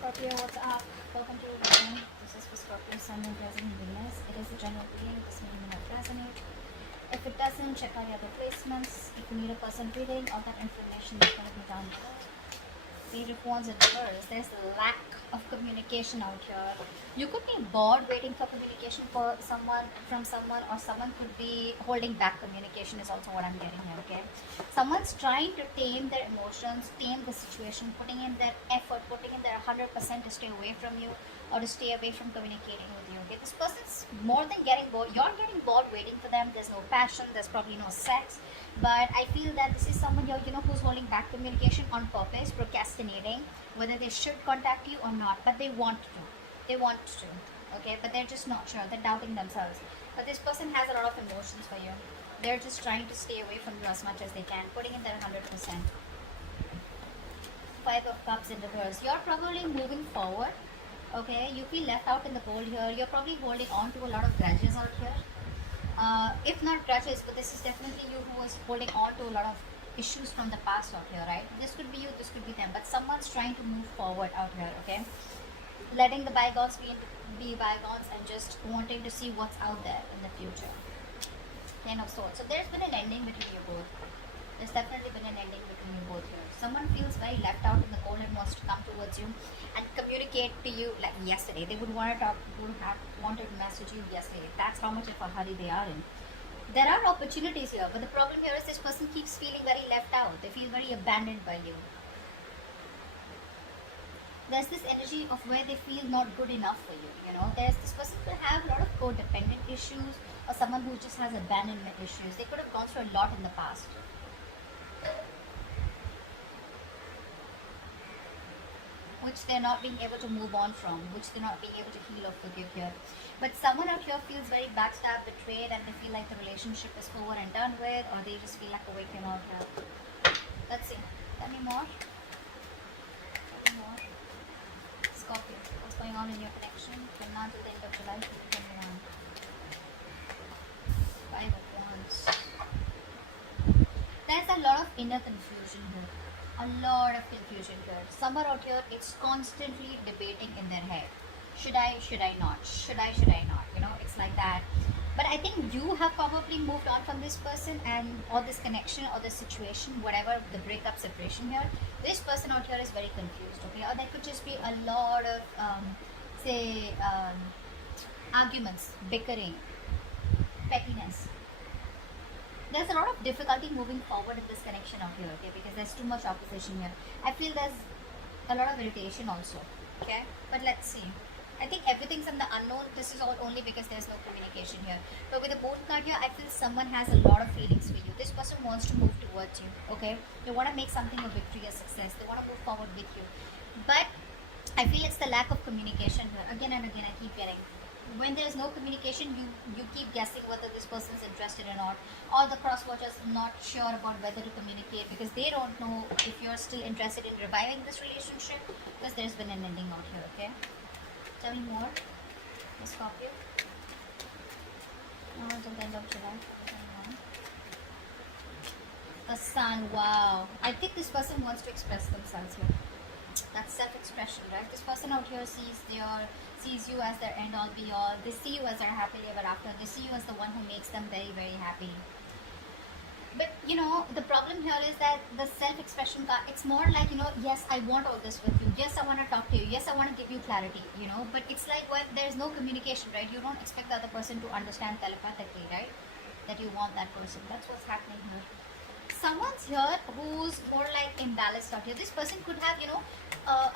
Scorpio, what's up? Welcome to your reading. This is for Scorpio, Sun, and Rising in Venus. It is a general reading. This may not resonate. If it doesn't, check out the other placements. If you need a person reading, all that information is going to be down below. Page of Wands in reverse. There's a lack of communication out here. You could be bored waiting for communication for someone from someone, or someone could be holding back communication is also what I'm getting here, okay? Someone's trying to tame their emotions, tame the situation, putting in their effort, putting in their 100% to stay away from you or to stay away from communicating with you, okay? This person's more than getting bored. You're getting bored waiting for them. There's no passion. There's probably no sex. But I feel that this is someone here, who's holding back communication on purpose, procrastinating, whether they should contact you or not, but they want to. They want to, okay? But they're just not sure. They're doubting themselves. But this person has a lot of emotions for you. They're just trying to stay away from you as much as they can, putting in their 100%. Five of Cups in reverse. You're probably moving forward, okay? You feel left out in the cold here. You're probably holding on to a lot of grudges out here. If not grudges, but this is definitely you who is holding on to a lot of issues from the past out here, right? This could be you, this could be them, but someone's trying to move forward out here, okay? Letting the bygones be bygones and just wanting to see what's out there in the future. Ten of Swords. So there's been an ending between you both. There's definitely been an ending between you both here. Someone feels very left out in the cold and wants to come towards you and communicate to you like yesterday. They would want to talk, would have wanted to message you yesterday. That's how much of a hurry they are in. There are opportunities here, but the problem here is this person keeps feeling very left out. They feel very abandoned by you. There's this energy of where they feel not good enough for you, There's this person could have a lot of codependent issues, or someone who just has abandonment issues. They could have gone through a lot in the past. Which they're not being able to move on from, which they're not being able to heal or forgive here. But someone out here feels very backstabbed, betrayed, and they feel like the relationship is over and done with, or they just feel like a victim out here. Let's see. Tell me more. Tell me more. Scorpio, what's going on in your connection from now till the end of July 2021? Five of Wands. There's a lot of inner confusion here. A lot of confusion here. Someone out here is constantly debating in their head. Should I not? Should I not? It's like that. But I think you have probably moved on from this person or this connection or this situation, whatever the breakup separation here. This person out here is very confused, okay? Or there could just be a lot of, arguments, bickering, pettiness. There's a lot of difficulty moving forward in this connection out here, okay? Because there's too much opposition here. I feel there's a lot of irritation also, okay? But let's see. I think everything's in the unknown. This is all only because there's no communication here. But with the Moon card here, I feel someone has a lot of feelings for you. This person wants to move towards you, okay? They want to make something a victory, a success. They want to move forward with you. But I feel it's the lack of communication here. Again and again, I keep getting. When there's no communication, you keep guessing whether this person is interested or not, or the cross watchers not sure about whether to communicate because they don't know if you're still interested in reviving this relationship, because there's been an ending out here, okay? Tell me more, Scorpio. Until the end of July. The Sun, wow. I think this person wants to express themselves here. That's self-expression, right? This person out here sees you as their end all be all. They see you as their happily ever after. They see you as the one who makes them very, very happy. But the problem here is that the self-expression card, it's more like, yes, I want all this with you. Yes, I want to talk to you. Yes, I want to give you clarity, But it's like when there's no communication, right? You don't expect the other person to understand telepathically, right? That you want that person. That's what's happening here. Someone's here who's more like imbalanced out here. This person could have,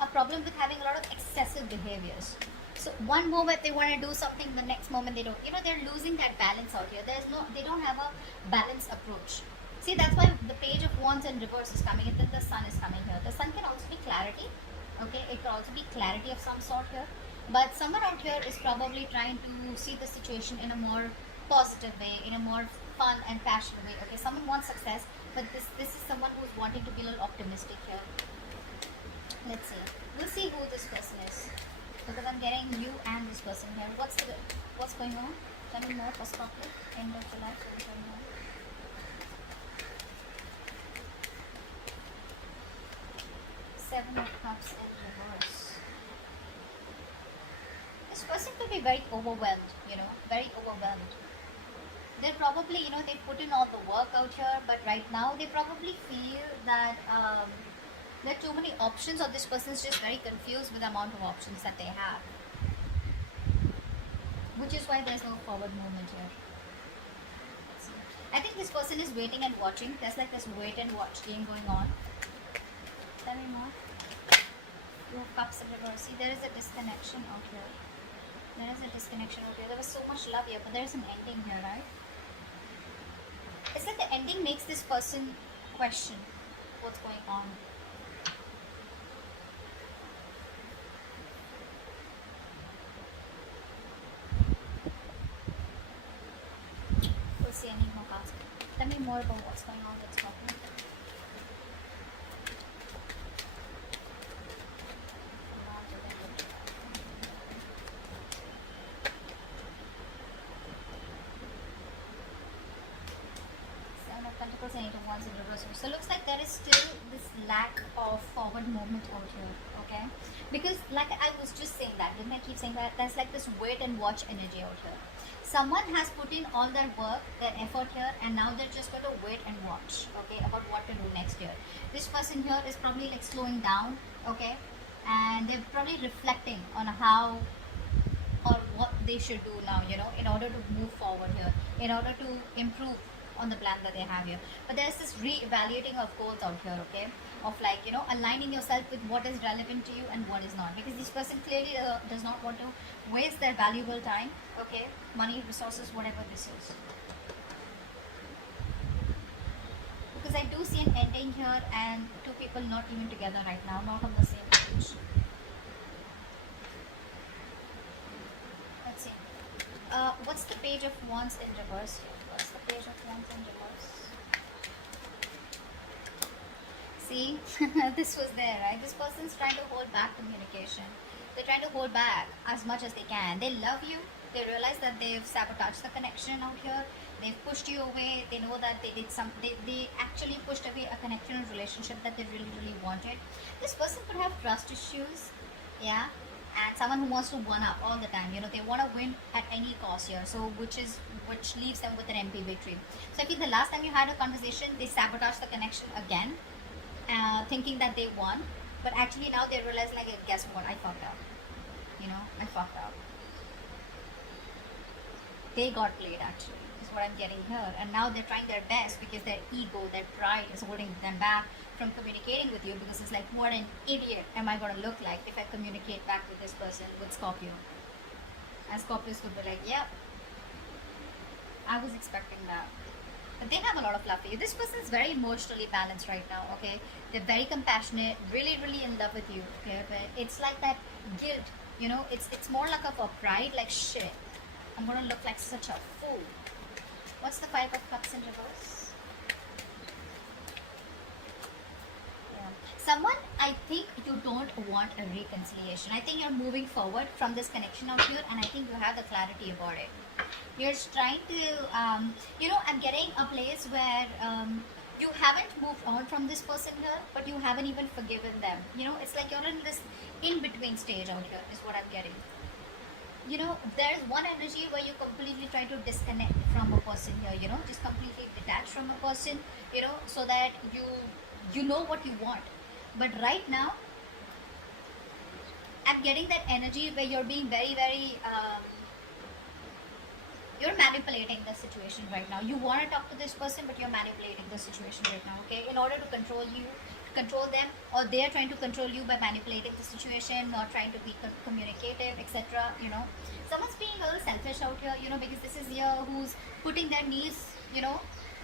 a problem with having a lot of excessive behaviors. So one moment they want to do something, the next moment they don't. They're losing that balance out here. They don't have a balanced approach. See, that's why the Page of Wands in reverse is coming, and then the Sun is coming here. The Sun can also be clarity, okay? It can also be clarity of some sort here. But someone out here is probably trying to see the situation in a more positive way, in a more fun and passionate way. Okay, someone wants success, but this is someone who's wanting to be a little optimistic here. Let's see. We'll see who this person is, because I'm getting you and this person here. What's going on? Tell me more for Scorpio. End of July 2021. Seven of Cups in reverse. This person could be very overwhelmed, very overwhelmed. They're probably, they put in all the work out here, but right now they probably feel that there are too many options, or this person is just very confused with the amount of options that they have. Which is why there's no forward movement here. I think this person is waiting and watching. There's like this wait and watch game going on. Tell me more. Two of Cups in reverse. See, there is a disconnection out here. There is a disconnection out here. There was so much love here, but there is an ending here, right? It's like the ending makes this person question what's going on. We'll see any more cards. Tell me more about what's going on with Scorpio. Pentacles and Eight of Wands in reverse. So looks like there is still this lack of forward movement out here, okay? Because like I was just saying that, didn't I keep saying that? There's like this wait and watch energy out here. Someone has put in all their work, their effort here, and now they're just going to wait and watch, okay, about what to do next year. This person here is probably like slowing down, okay? And they're probably reflecting on how or what they should do now, in order to move forward here, in order to improve on the plan that they have here. But there's this re-evaluating of goals out here, okay, of like, aligning yourself with what is relevant to you and what is not, because this person clearly does not want to waste their valuable time, okay, money, resources, whatever this is, because I do see an ending here and two people not even together right now, not on the same page. Let's see, what's the Page of Wands in reverse here? What's the Page of Wands in reverse? See, this was there, right? This person's trying to hold back communication. They're trying to hold back as much as they can. They love you. They realize that they've sabotaged the connection out here. They've pushed you away. They know that they did they actually pushed away a connection and relationship that they really, really wanted. This person could have trust issues, yeah, and someone who wants to one up all the time. They want to win at any cost here. So which leaves them with an empty victory. So I feel the last time you had a conversation, they sabotaged the connection again, thinking that they won, but actually now they realize, like, guess what, I fucked up. I fucked up. They got played, actually, is what I'm getting here. And now they're trying their best because their ego, their pride is holding them back from communicating with you, because it's like, what an idiot am I going to look like if I communicate back with this person, with Scorpio. And Scorpios could be like, yep, I was expecting that. But they have a lot of love for you. This person is very emotionally balanced right now, okay? They're very compassionate, really, really in love with you, okay? But it's like that guilt, it's more like a pride, like, shit, I'm going to look like such a fool. What's the Five of Cups in reverse? Yeah. Someone, I think you don't want a reconciliation. I think you're moving forward from this connection out here, and I think you have the clarity about it. You're trying to, I'm getting a place where you haven't moved on from this person here, but you haven't even forgiven them. It's like you're in this in-between stage out here, is what I'm getting. There's one energy where you completely try to disconnect from a person here, just completely detach from a person, so that you know what you want. But right now, I'm getting that energy where you're being very, very, you're manipulating the situation right now. You want to talk to this person, but you're manipulating the situation right now, okay? In order to control them, or they're trying to control you by manipulating the situation, or trying to be communicative, etc. Someone's being a little selfish out here, because this is here who's putting their needs,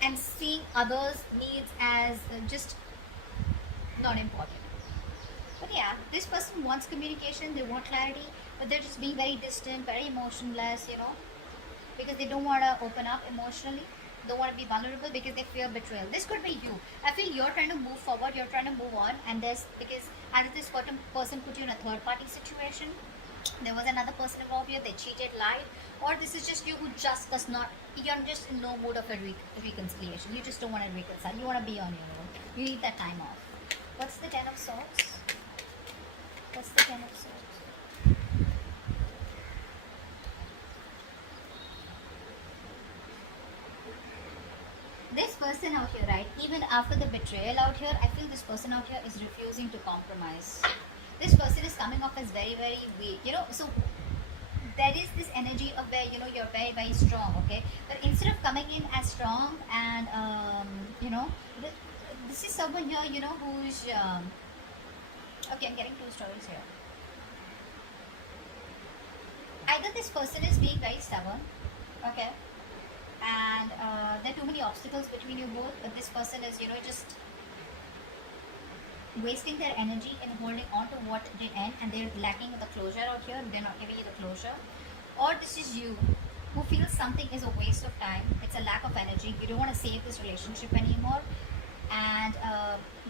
and seeing others' needs as just not important. But yeah, this person wants communication, they want clarity, but they're just being very distant, very emotionless, because they don't want to open up emotionally, don't want to be vulnerable, because they fear betrayal. This could be you. I feel you're trying to move forward, you're trying to move on, and because either this person put you in a third party situation, there was another person involved here, they cheated, lied, or this is just you who just does not, you're just in no mood of a reconciliation. You just don't want to reconcile, you want to be on your own, you need that time off. What's the Ten of Swords? What's the Ten of Swords? person out here, right, even after the betrayal out here, I feel this person out here is refusing to compromise. This person is coming off as very, very weak, you know. So there is this energy of where, you know, you're very, very strong, okay, but instead of coming in as strong and you know, this is someone here, you know, who's okay, I'm getting two stories here. Either this person is being very stubborn, okay, and there are too many obstacles between you both, but this person is, you know, just wasting their energy in holding on to what did end, and they're lacking the closure out here. They're not giving you the closure. Or this is you who feels something is a waste of time, it's a lack of energy, you don't want to save this relationship anymore, and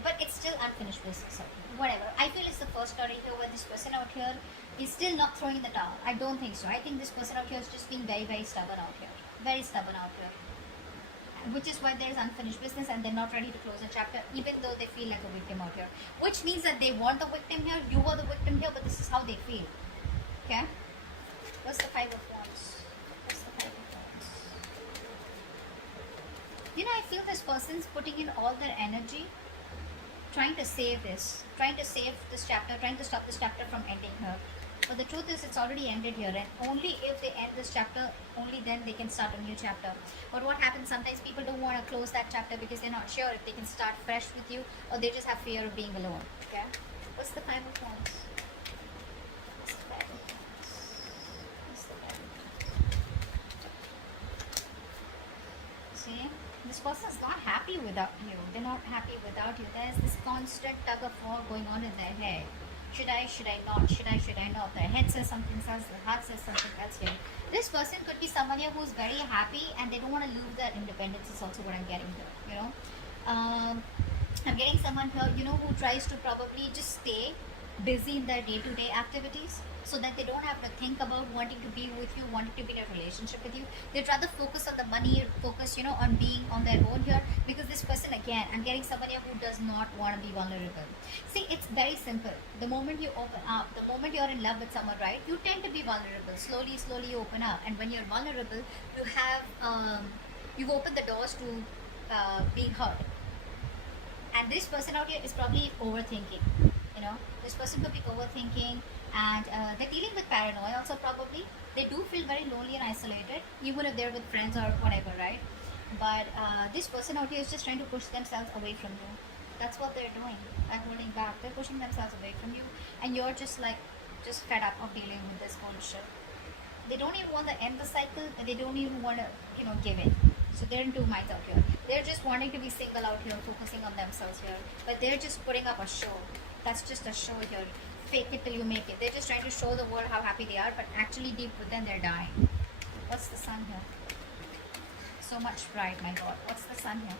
but it's still unfinished business. So whatever, I feel it's the first story here where this person out here is still not throwing in the towel. I don't think so. I think this person out here is just being very, very stubborn out here, very stubborn out here, which is why there's unfinished business and they're not ready to close a chapter, even though they feel like a victim out here, which means that they want the victim here, you are the victim here, but this is how they feel. Okay, what's the Five of Wands? What's the Five of Wands? You know, I feel this person's putting in all their energy trying to save this, trying to save this chapter, trying to stop this chapter from ending here. But the truth is, it's already ended here, and only if they end this chapter, only then they can start a new chapter. But what happens, sometimes people don't want to close that chapter because they're not sure if they can start fresh with you, or they just have fear of being alone. Okay, what's the Five of Wands? What's the Five of Wands? What's the Five of Wands? See, this person is not happy without you. They're not happy without you. There's this constant tug of war going on in their head. Should I not? Should I not? Their head says something else, their heart says something else here. This person could be someone here who's very happy and they don't want to lose their independence, is also what I'm getting here, you know. I'm getting someone here, you know, who tries to probably just stay busy in their day-to-day activities so that they don't have to think about wanting to be with you, wanting to be in a relationship with you. They'd rather focus on the money, focus, you know, on being on their own here, because this person, again, I'm getting someone here who does not want to be vulnerable. See, it's very simple. The moment you open up, the moment you're in love with someone, right, you tend to be vulnerable. Slowly you open up, and when you're vulnerable, you have you've opened the doors to being hurt. And this person out here is probably overthinking, you know. This person could be overthinking, and they're dealing with paranoia also probably. They do feel very lonely and isolated, even if they're with friends or whatever, right? But this person out here is just trying to push themselves away from you. That's what they're doing. They're holding back. They're pushing themselves away from you, and you're just fed up of dealing with this bullshit. They don't even want to end the cycle, and they don't even want to, you know, give in. So they're in two minds out here. They're just wanting to be single out here, focusing on themselves here, but they're just putting up a show. That's just a show here. Fake it till you make it. They're just trying to show the world how happy they are, but actually deep within they're dying. What's the Sun here? So much pride, my God. What's the Sun here?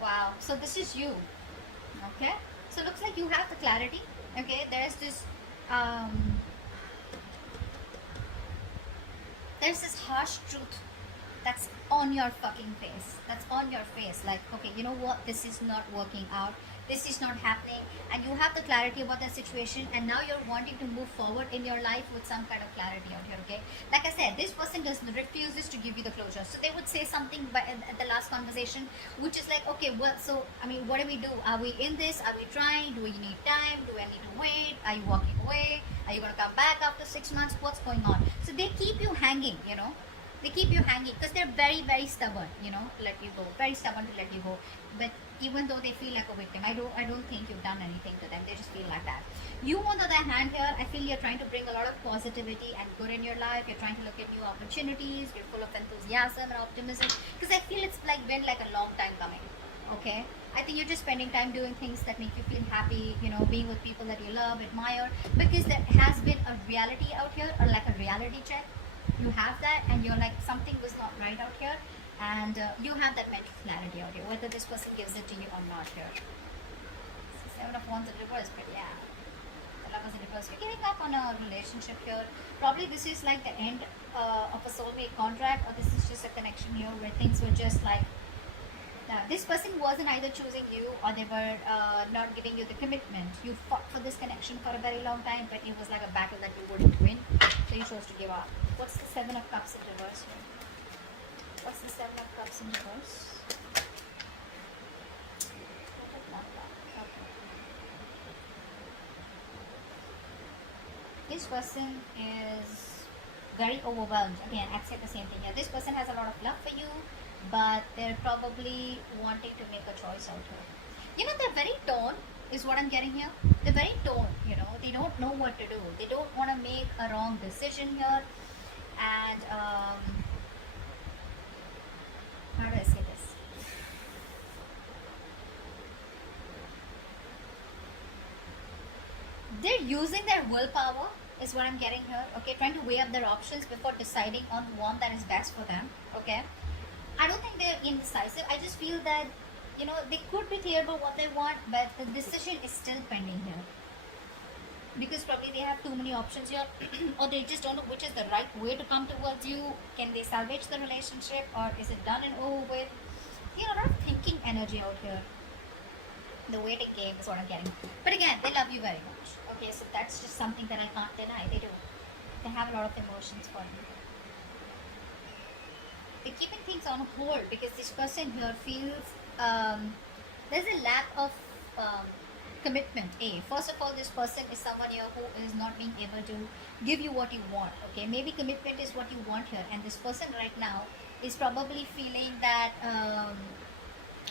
Wow. So this is you. Okay. So it looks like you have the clarity. Okay. There's this harsh truth that's on your fucking face. That's on your face. Like, okay, you know what? This is not working out. This is not happening. And you have the clarity about that situation. And now you're wanting to move forward in your life with some kind of clarity out here, okay? Like I said, this person refuses to give you the closure. So they would say something at the last conversation, which is like, okay, well, so, I mean, what do we do? Are we in this? Are we trying? Do we need time? Do I need to wait? Are you walking away? Are you going to come back after 6 months? What's going on? So they keep you hanging, you know? They keep you hanging because they're very, very stubborn, you know, to let you go. Very stubborn to let you go. But even though they feel like a victim, I don't think you've done anything to them. They just feel like that. You, on the other hand, here, I feel you're trying to bring a lot of positivity and good in your life. You're trying to look at new opportunities. You're full of enthusiasm and optimism. Because I feel it's like been like a long time coming. Okay? I think you're just spending time doing things that make you feel happy, you know, being with people that you love, admire. Because there has been a reality out here, or like a reality check. You have that, and you're like, something was not right out here, and you have that mental clarity out here, whether this person gives it to you or not here. Seven of Wands in reverse, but yeah, the Lovers in reverse. You're giving up on a relationship here. Probably this is like the end of a soulmate contract, or this is just a connection here where things were just like, this person wasn't either choosing you, or they were not giving you the commitment. You fought for this connection for a very long time, but it was like a battle that you wouldn't win. So you chose to give up. What's the Seven of Cups in reverse here? What's the Seven of Cups in reverse? This person is very overwhelmed. Again, I'd say the same thing here. This person has a lot of love for you, but they're probably wanting to make a choice out here. You know, they're very torn, is what I'm getting here. They're very torn, you know. They don't know what to do. They don't want to make a wrong decision here. And, how do I say this? They're using their willpower, is what I'm getting here. Okay, trying to weigh up their options before deciding on one that is best for them. Okay, I don't think they're indecisive. I just feel that, you know, they could be clear about what they want, but the decision is still pending here. Because probably they have too many options here, or they just don't know which is the right way to come towards you. Can they salvage the relationship, or is it done and over with? You know, a lot of thinking energy out here. The waiting game is what I'm getting. But again, they love you very much. Okay, so that's just something that I can't deny. They do. They have a lot of emotions for you. They're keeping things on hold because this person here feels there's a lack of commitment. First of all, this person is someone here who is not being able to give you what you want. Okay, maybe commitment is what you want here, and this person right now is probably feeling that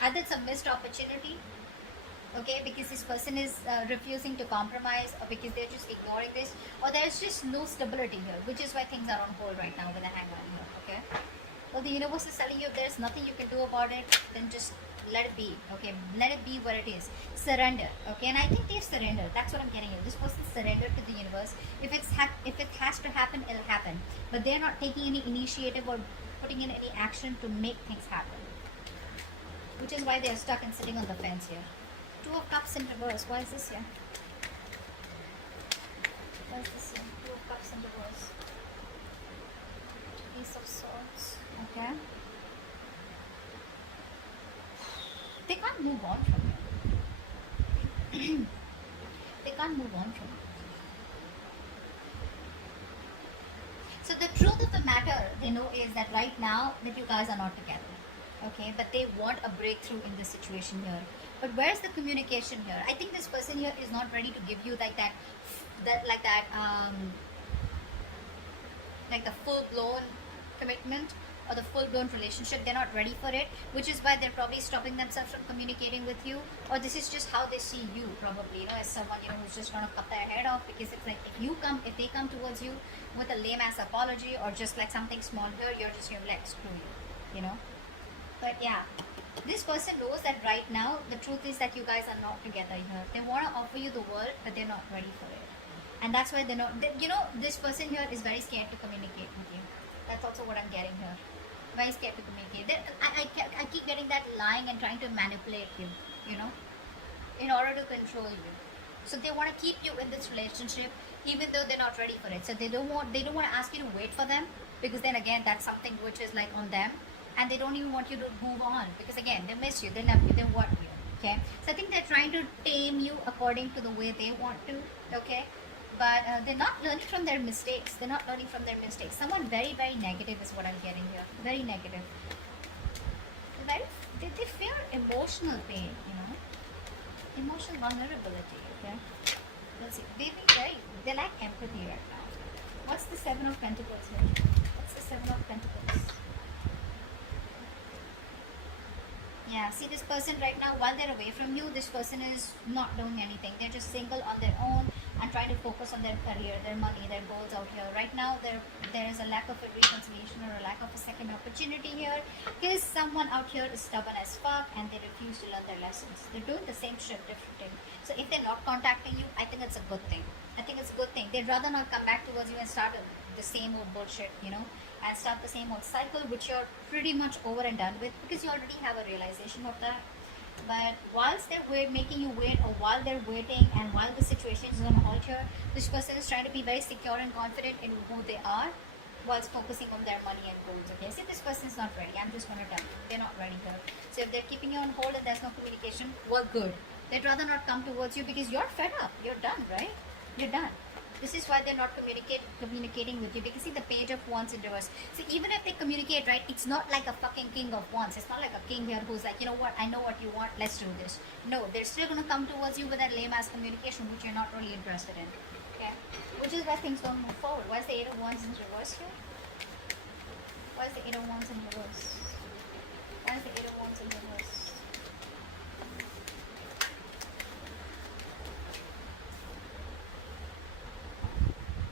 either it's a missed opportunity. Okay, because this person is refusing to compromise, or because they're just ignoring this, or there's just no stability here, which is why things are on hold right now with a hangman here. Okay, well, the universe is telling you if there's nothing you can do about it, then just let it be. Okay, let it be what it is. Surrender. Okay, and I think they've surrendered. That's what I'm getting here. This person surrendered to the universe. If it has to happen, it'll happen, but they're not taking any initiative or putting in any action to make things happen, which is why they're stuck and sitting on the fence here. Two of Cups in reverse. Why is this here? Why is this here? Two of Cups in reverse. Ace of Swords. Okay. They can't move on from it. They can't move on from it. So the truth of the matter, they know, is that right now that you guys are not together. Okay, but they want a breakthrough in this situation here. But where's the communication here? I think this person here is not ready to give you like the full-blown commitment or the full-blown relationship. They're not ready for it, which is why they're probably stopping themselves from communicating with you. Or this is just how they see you, probably, you know, as someone, you know, who's just gonna cut their head off. Because it's like if they come towards you with a lame-ass apology or just like something small here, you're just here like screw you know. But yeah, this person knows that right now the truth is that you guys are not together here. They want to offer you the world, but they're not ready for it, and that's why they're not. You know, this person here is very scared to communicate with you. That's also what I'm getting here. Very scared to communicate. I keep getting that lying and trying to manipulate you, you know, in order to control you. So they want to keep you in this relationship even though they're not ready for it. So they don't want to ask you to wait for them, because then again that's something which is like on them. And they don't even want you to move on, because again, they miss you, they love you, they want you. Okay, so I think they're trying to tame you according to the way they want to. Okay, but they're not learning from their mistakes. Someone very, very negative is what I'm getting here. Very negative. They fear emotional pain, you know, emotional vulnerability. Okay, let's see. They lack empathy right now. What's the Seven of Pentacles here? What's the Seven of Pentacles? Yeah, see, this person right now, while they're away from you, this person is not doing anything. They're just single on their own and trying to focus on their career, their money, their goals out here. Right now, there is a lack of a reconciliation or a lack of a second opportunity here, because someone out here is stubborn as fuck and they refuse to learn their lessons. They're doing the same shit differently. So if they're not contacting you, I think it's a good thing. They'd rather not come back towards you and start the same old bullshit, you know, and start the same old cycle, which you're pretty much over and done with, because you already have a realization of that. But whilst they're making you wait, or while they're waiting and while the situation is on hold here, this person is trying to be very secure and confident in who they are, whilst focusing on their money and goals. Okay, see, this person is not ready. I'm just going to tell you, they're not ready here. So if they're keeping you on hold and there's no communication, well, good. They'd rather not come towards you because you're fed up. You're done, right? You're done. This is why they're not communicating with you, because see the Page of Wands in reverse. So even if they communicate, right, it's not like a fucking King of Wands. It's not like a king here who's like, you know what, I know what you want, let's do this. No, they're still gonna come towards you with that lame ass communication which you're not really interested in. Okay, which is why things don't move forward. Why is the Eight of Wands in reverse here? Why is the Eight of Wands in reverse? Why is the Eight of Wands in reverse?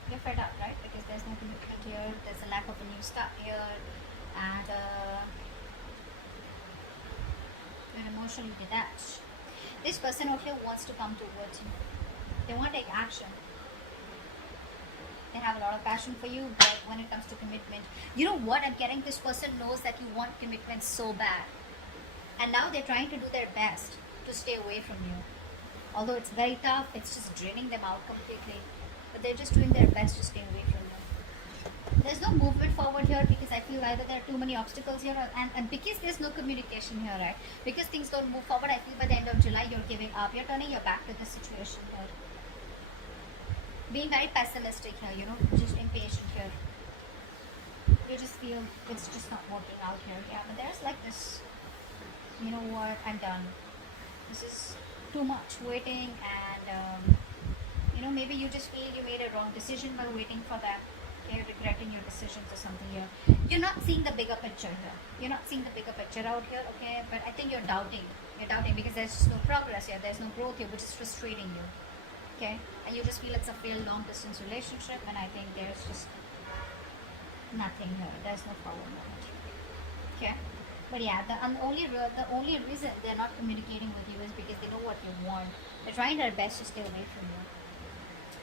You're fed up, right? Because there's no commitment here, there's a lack of a new start here, and you're emotionally detached. This person over here wants to come towards you. They want to take action. They have a lot of passion for you, but when it comes to commitment, you know what I'm getting? This person knows that you want commitment so bad, and now they're trying to do their best to stay away from you. Although it's very tough, it's just draining them out completely. But they're just doing their best to stay away from you. There's no movement forward here because I feel either there are too many obstacles here, and because there's no communication here, right? Because things don't move forward, I feel by the end of July you're giving up. You're turning your back to the situation here. Being very pessimistic here, you know, just impatient here. You just feel it's just not working out here. Yeah, but there's like this, you know what, I'm done. This is too much waiting, and you know, maybe you just feel you made a wrong decision by waiting for that. Okay, regretting your decisions or something here. You're not seeing the bigger picture here. You're not seeing the bigger picture out here, okay? But I think you're doubting. You're doubting because there's just no progress here. There's no growth here, which is frustrating you. Okay? And you just feel it's a failed long distance relationship, and I think there's just nothing here. There's no forward movement. Okay? But yeah, the only reason they're not communicating with you is because they know what you want. They're trying their best to stay away from you.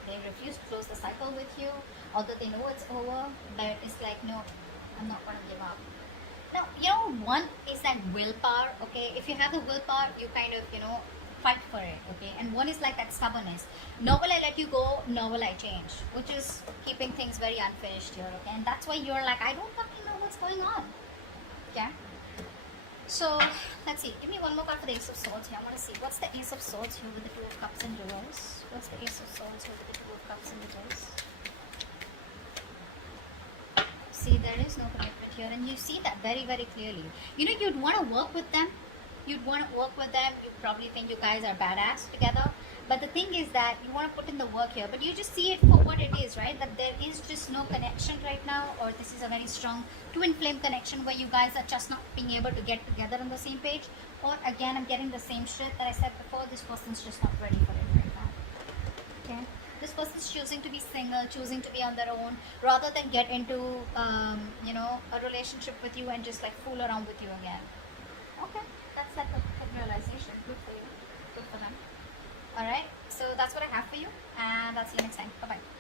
They refuse to close the cycle with you, although they know it's over, but it's like, no, I'm not going to give up. Now, you know, one is that willpower, okay? If you have the willpower, you kind of, you know, fight for it, okay? And one is like that stubbornness. Nor will I let you go, nor will I change, which is keeping things very unfinished here, okay? And that's why you're like, I don't fucking know what's going on, okay? So, let's see. Give me one more card for the Ace of Swords here. I want to see. What's the Ace of Swords here with the Two of Cups in reverse? What's the Ace of Swords here with the Two of Cups in reverse? See, there is no commitment here. And you see that very, very clearly. You know, you'd want to work with them. You'd want to work with them. You probably think you guys are badass together. But the thing is that you want to put in the work here. But you just see it for what it is, right? That there is just no connection right now. Or this is a very strong twin flame connection where you guys are just not being able to get together on the same page. Or again, I'm getting the same shit that I said before. This person's just not ready for it right now. Okay? This person's choosing to be single, choosing to be on their own, rather than get into, you know, a relationship with you and just like fool around with you again. Okay, that's like a realization. Good for you. Good for them. Alright, so that's what I have for you, and I'll see you next time. Bye bye.